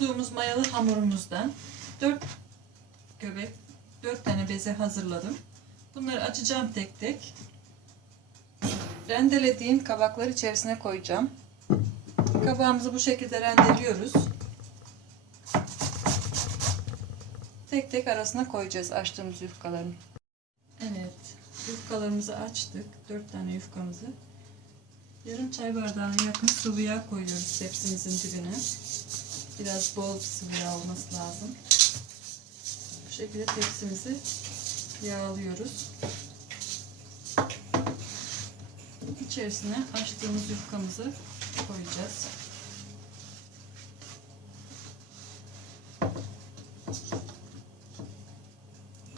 Yoğurduğumuz mayalı hamurumuzdan 4 göbek, 4 tane beze hazırladım. Bunları açacağım tek tek. Rendelediğim kabakları içerisine koyacağım. Kabağımızı bu şekilde rendeliyoruz. Tek tek arasına koyacağız açtığımız yufkaların. Evet, yufkalarımızı açtık. 4 tane yufkamızı. Yarım çay bardağına yakın sıvı yağ koyuyoruz tepsimizin dibine. Biraz bol yağ olması lazım. Bu şekilde tepsimizi yağlıyoruz. İçerisine açtığımız yufkamızı koyacağız.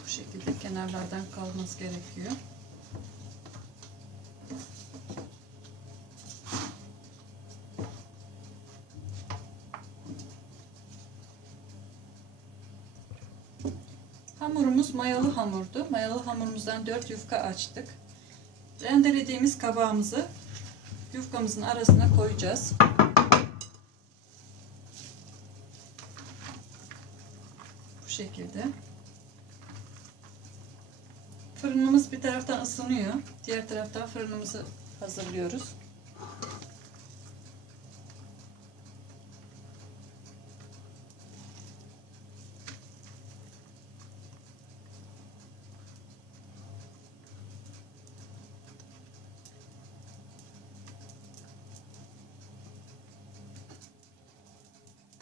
Bu şekilde kenarlardan kalması gerekiyor. Hamurumuz mayalı hamurdu. Mayalı hamurumuzdan 4 yufka açtık. Rendelediğimiz kabağımızı yufkamızın arasına koyacağız. Bu şekilde. Fırınımız bir taraftan ısınıyor. Diğer taraftan fırınımızı hazırlıyoruz.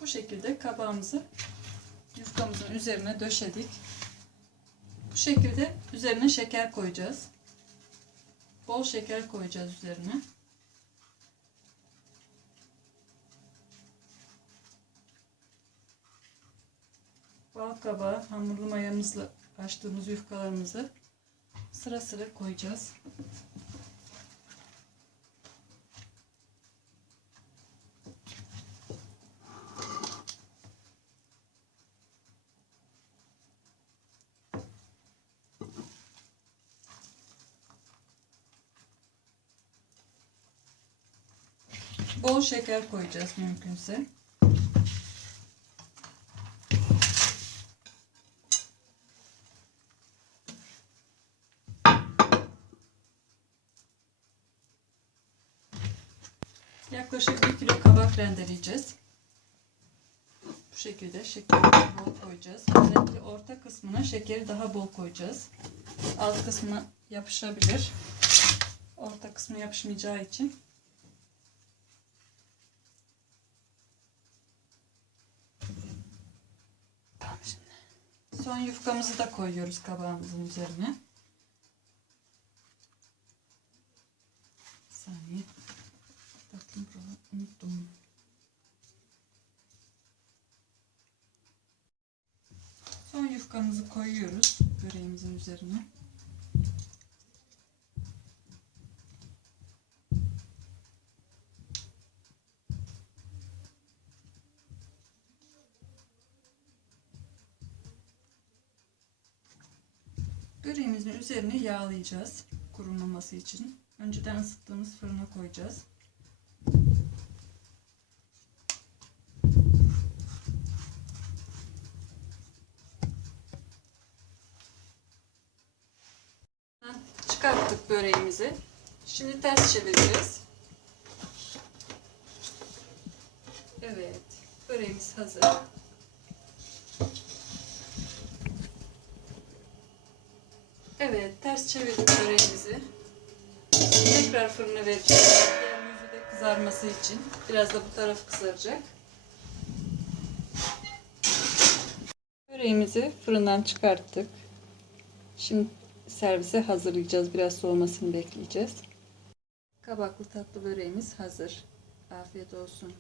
Bu şekilde kabağımızı yufkamızın üzerine döşedik. Bu şekilde üzerine şeker koyacağız. Bol şeker koyacağız üzerine. Bal kabağı hamurlu mayamızla açtığımız yufkalarımızı sıra sıra koyacağız. Bol şeker koyacağız mümkünse. Yaklaşık 1 kilo kabak rendeleyeceğiz. Bu şekilde şekeri bol koyacağız. Özellikle orta kısmına şekeri daha bol koyacağız. Alt kısmına yapışabilir. Orta kısmı yapışmayacağı için Son yufkamızı da koyuyoruz kabağımızın üzerine. Bir saniye. Unuttum. Son yufkamızı koyuyoruz böreğimizin üzerine. Böreğimizin üzerine yağlayacağız kurumaması için. Önceden ısıttığımız fırına koyacağız. Çıkarttık böreğimizi. Şimdi ters çevireceğiz. Evet, böreğimiz hazır. Evet, ters çevirdik böreğimizi. Tekrar fırına vereceğiz. Diğer yüzü de kızarması için. Biraz da bu taraf kızaracak. Böreğimizi fırından çıkarttık. Şimdi servise hazırlayacağız. Biraz soğumasını bekleyeceğiz. Kabaklı tatlı böreğimiz hazır. Afiyet olsun.